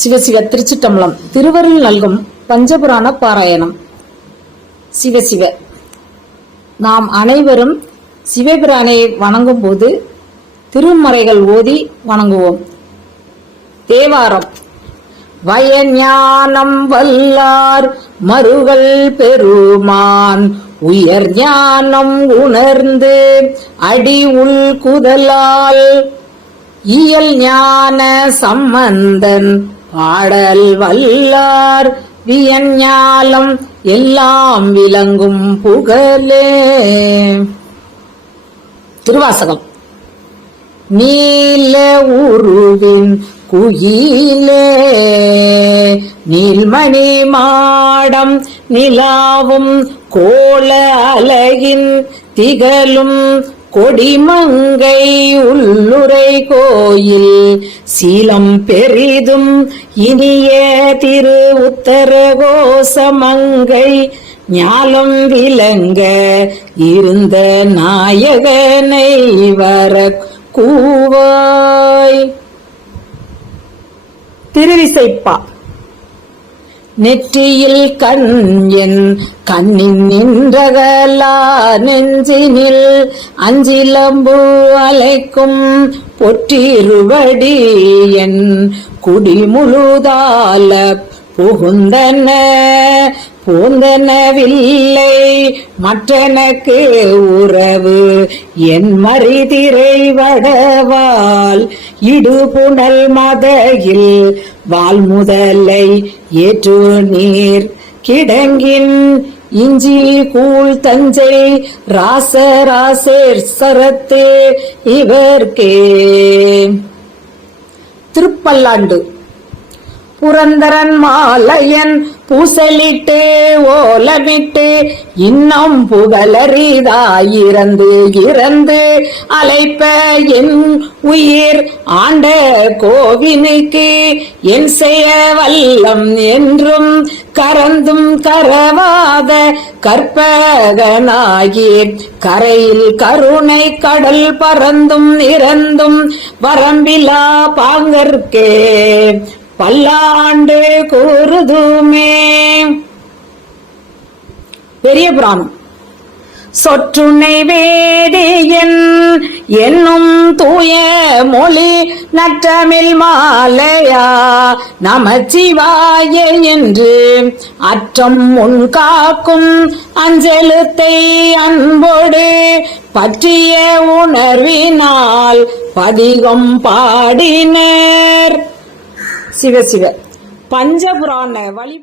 சிவசிவ திருச்சிட்டம்பலம் திருவருள் நல்கும் பஞ்சபுராண பாராயணம். சிவசிவ நாம் அனைவரும் சிவபிரானை வணங்கும் போது திருமறைகள் ஓதி வணங்குவோம். தேவாரம். வயஞானம் வல்லார் மருகள் பெருமான் உயர் ஞானம் உணர்ந்து அடி உள் குதலால் இயல் ஞான சம்பந்தன் ஆடல் வல்லார் வியஞ்ஞாலம் எல்லாம் விளங்கும் புகழே. திருவாசகம். நீல உருவின் குயிலே நீல்மணி மாடம் நிலாவும் கோல அலையின் திகழும் கொடிமங்கை உள்ளுரை கோயில் சீலம் பெரிதும் இனிய திரு உத்தர கோசமங்கை ஞாலம் விளங்க இருந்த நாயகனை வர கூவாய். திருவிசைப்பா. நெற்றியில் கண் என் கண்ணின் நின்றகலா நெஞ்சினில் அஞ்சிலம்பு அலைக்கும் பொற்றிருவடி என் குடிமுழுதால புகுந்தன பூந்தனவில்லை. மற்றனக்கு உறவு என் மறிதிரை வடவால் இடுபுணல் மதையில் வால்முதலை ஏற்று நீர் கிடங்கின் இஞ்சி கூழ் தஞ்சை ராச ராசேர் சரத்தே இவர்க்கே. திருப்பல்லாண்டு புரந்தரன் மாலையன் பூசலிட்டு ஓலமிட்டு இன்னும் புகழறிதாயிரந்து இறந்து அழைப்ப என் உயிர் ஆண்ட கோவினுக்கு என் செய்ய வல்லம் என்றும் கரந்தும் கரவாத கற்பகனாகி கரையில் கருணை கடல் பறந்தும் இறந்தும் வரம்பிலா பாங்கற்கே பல்லாண்டு கூறுதுமே. பெரிய புராணம். சொற்றுனை வேதியின் என்னும் தூய மொழி நற்றமில் மாலையா நமச்சிவாய என்று அற்றம் முன் காக்கும் அஞ்செழுத்தை அன்போடு பற்றிய உணர்வினால் பதிகம் பாடினர். சிவ சிவ பஞ்சபுராண வழிபாடு